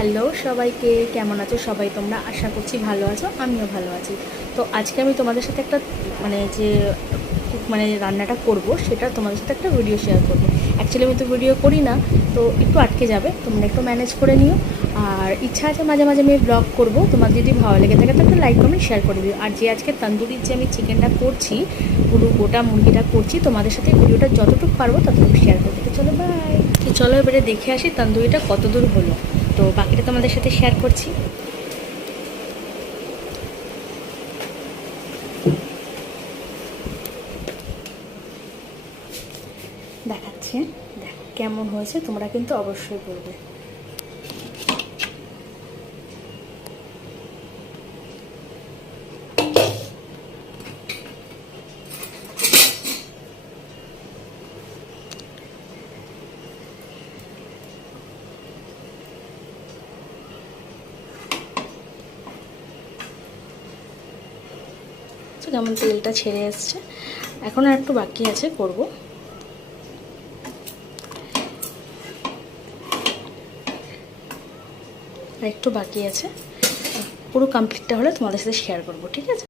Hello সবাইকে, কেমন আছো সবাই? তোমরা আশা করছি ভালো আছো, আমিও ভালো আছি। তো আজকে আমি তোমাদের সাথে একটা রান্নাটা করব, সেটা তোমাদের সাথে একটা ভিডিও শেয়ার করব। অ্যাকচুয়ালি আমি তো ভিডিও করি না, তো একটু আটকে যাবে, তোমরা একটু ম্যানেজ করে নিও। আর ইচ্ছা আছে মাঝে মাঝে আমি ব্লগ করব, তোমার যদি ভালো লেগে থাকে তো একটা লাইক কমেন্ট শেয়ার করে দিও। আর যে আজকে তন্দুরির যে আমি চিকেনটা করছি, পুরো গোটা মুরগিটা করছি, তোমাদের সাথে ভিডিওটা যতটুকু পারবো ততটুকু শেয়ার করতে। তো চলো বাই। তো চলো এবারে দেখে আসি তন্দুরিটা কত দূর হলো, তো বাকিটা তোমাদের সাথে শেয়ার করছি। দেখাচ্ছে, দেখো কেমন হয়েছে, তোমরা কিন্তু অবশ্যই বলবে। কেমন তেলটা ছেড়ে এসছে, এখন আর একটু বাকি আছে, করব। আর একটু বাকি আছে, পুরো কমপ্লিটটা হলে তোমাদের সাথে শেয়ার করব, ঠিক আছে?